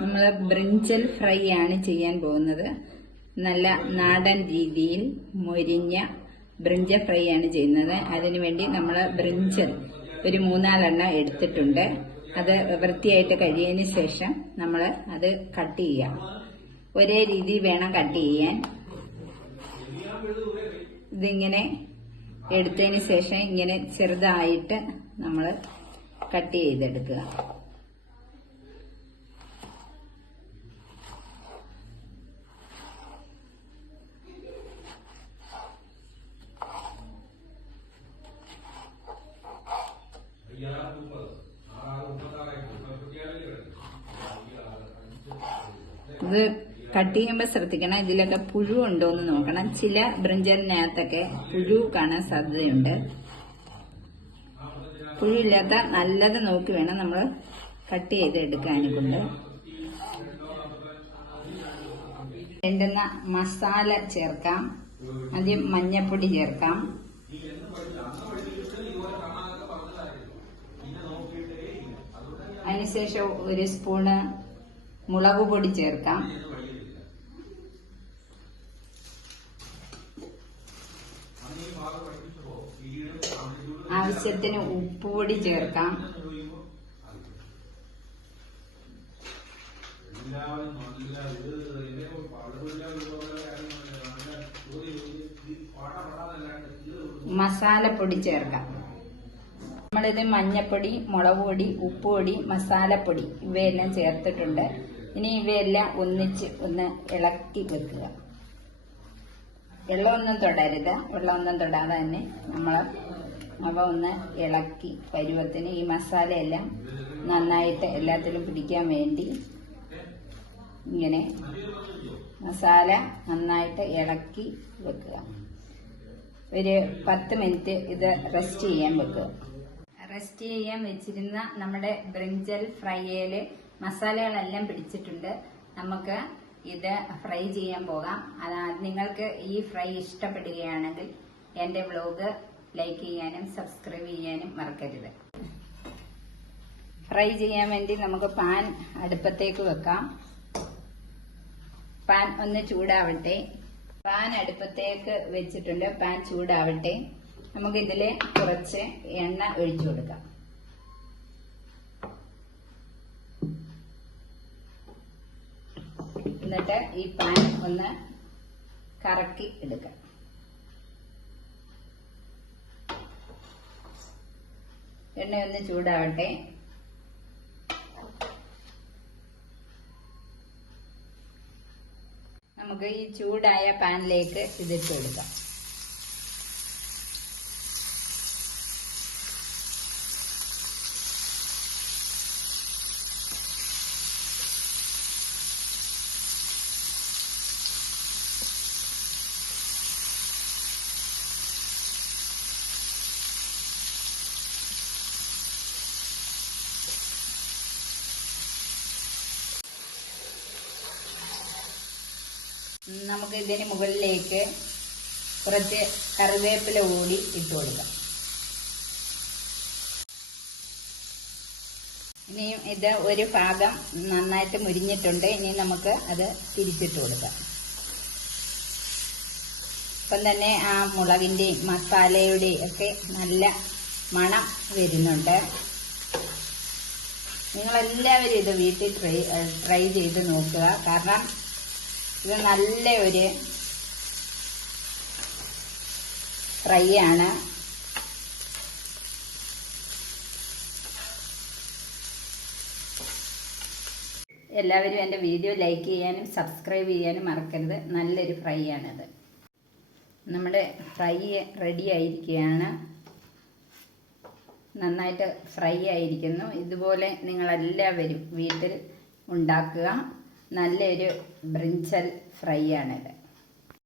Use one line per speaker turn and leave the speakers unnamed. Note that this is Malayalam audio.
നമ്മൾ ബ്രിഞ്ചൽ ഫ്രൈ ആണ് ചെയ്യാൻ പോകുന്നത്. നല്ല നാടൻ രീതിയിൽ മൊരിഞ്ഞ ബ്രിഞ്ച ഫ്രൈ ആണ് ചെയ്യുന്നത്. അതിനുവേണ്ടി നമ്മൾ ബ്രിഞ്ചൽ ഒരു മൂന്നാലെണ്ണം എടുത്തിട്ടുണ്ട്. അത് വൃത്തിയായിട്ട് കഴിയതിന് ശേഷം നമ്മൾ അത് കട്ട് ചെയ്യാം. ഒരേ രീതി വേണം കട്ട് ചെയ്യാൻ. ഇതിങ്ങനെ എടുത്തതിന് ശേഷം ഇങ്ങനെ ചെറുതായിട്ട് നമ്മൾ കട്ട് ചെയ്തെടുക്കുക. ഇത് കട്ട് ചെയ്യുമ്പോൾ ശ്രദ്ധിക്കണം. ഇതിലൊക്കെ പുഴു ഉണ്ടോ എന്ന് നോക്കണം. ചില ബ്രിഞ്ചലിനകത്തൊക്കെ പുഴു കാണാൻ സാധ്യതയുണ്ട്. പുഴു ഇല്ലാത്ത നല്ലത് നോക്കി വേണം നമ്മൾ കട്ട് ചെയ്ത് എടുക്കാനും വേണ്ടുന്ന മസാല ചേർക്കാം. ആദ്യം മഞ്ഞപ്പൊടി ചേർക്കാം. അതിനുശേഷം ഒരു സ്പൂണ് മുളക് പൊടി ചേർക്കാം. ആവശ്യത്തിന് ഉപ്പുപൊടി ചേർക്കാം. മസാലപ്പൊടി ചേർക്കാം. നമ്മളിത് മഞ്ഞപ്പൊടി മുളക് പൊടി ഉപ്പുപൊടി മസാലപ്പൊടി ഇവയെല്ലാം ചേർത്തിട്ടുണ്ട്. ഇനി ഇവയെല്ലാം ഒന്നിച്ച് ഒന്ന് ഇളക്കി വെക്കുക. വെള്ളമൊന്നും തൊടരുത്. വെള്ളമൊന്നും തൊടാതെ തന്നെ നമ്മൾ അവ ഒന്ന് ഇളക്കി പരുവത്തിന് ഈ മസാലയെല്ലാം നന്നായിട്ട് എല്ലാത്തിലും പിടിക്കാൻ വേണ്ടി ഇങ്ങനെ മസാല നന്നായിട്ട് ഇളക്കി വെക്കുക. ഒരു പത്ത് മിനിറ്റ് ഇത് റെസ്റ്റ് ചെയ്യാൻ വെക്കുക. റെസ്റ്റ് ചെയ്യാൻ വെച്ചിരുന്ന നമ്മുടെ ബ്രിഞ്ചൽ ഫ്രൈയിൽ മസാലകളെല്ലാം പിടിച്ചിട്ടുണ്ട്. നമുക്ക് ഇത് ഫ്രൈ ചെയ്യാൻ പോകാം. അതാ നിങ്ങൾക്ക് ഈ ഫ്രൈ ഇഷ്ടപ്പെടുകയാണെങ്കിൽ എന്റെ വ്ലോഗ് ലൈക്ക് ചെയ്യാനും സബ്സ്ക്രൈബ് ചെയ്യാനും മറക്കരുത്. ഫ്രൈ ചെയ്യാൻ വേണ്ടി നമുക്ക് പാൻ അടുപ്പത്തേക്ക് വെക്കാം. പാൻ ഒന്ന് ചൂടാവട്ടെ. പാൻ അടുപ്പത്തേക്ക് വെച്ചിട്ടുണ്ട്. പാൻ ചൂടാവട്ടെ. നമുക്ക് ഇതിൽ കുറച്ച് എണ്ണ ഒഴിച്ചു കൊടുക്കാം. എന്നിട്ട് ഈ പാൻ ഒന്ന് കറക്കി എടുക്കാം എണ്ണ ഒന്ന് ചൂടാവട്ടെ. നമുക്ക് ഈ ചൂടായ പാനിലേക്ക് ഇതിട്ട് കൊടുക്കാം. നമുക്ക് ഇതിന് മുകളിലേക്ക് കുറച്ച് കറിവേപ്പില കൂടി ഇട്ട് കൊടുക്കാം. ഇനിയും ഇത് ഒരു ഭാഗം നന്നായിട്ട് മുരിഞ്ഞിട്ടുണ്ട്. ഇനി നമുക്ക് അത് തിരിച്ചിട്ട് കൊടുക്കാം. ഇപ്പം തന്നെ ആ മുളകിന്റെയും മസാലയുടെയും ഒക്കെ നല്ല മണം വരുന്നുണ്ട്. നിങ്ങളെല്ലാവരും ഇത് വീട്ടിൽ ട്രൈ ട്രൈ ചെയ്ത് നോക്കുക. കാരണം ഇത് നല്ല ഒരു ഫ്രൈ ആണ്. എല്ലാവരും എന്റെ വീഡിയോ ലൈക്ക് ചെയ്യാനും സബ്സ്ക്രൈബ് ചെയ്യാനും മറക്കരുത്. നല്ലൊരു ഫ്രൈ ആണത്. നമ്മുടെ ഫ്രൈ റെഡി ആയിരിക്കുകയാണ്. നന്നായിട്ട് ഫ്രൈ ആയിരിക്കുന്നു. ഇതുപോലെ നിങ്ങളെല്ലാവരും വീട്ടിൽ ഉണ്ടാക്കുക. നല്ലൊരു ബ്രിഞ്ചൽ ഫ്രൈ ആണിത്.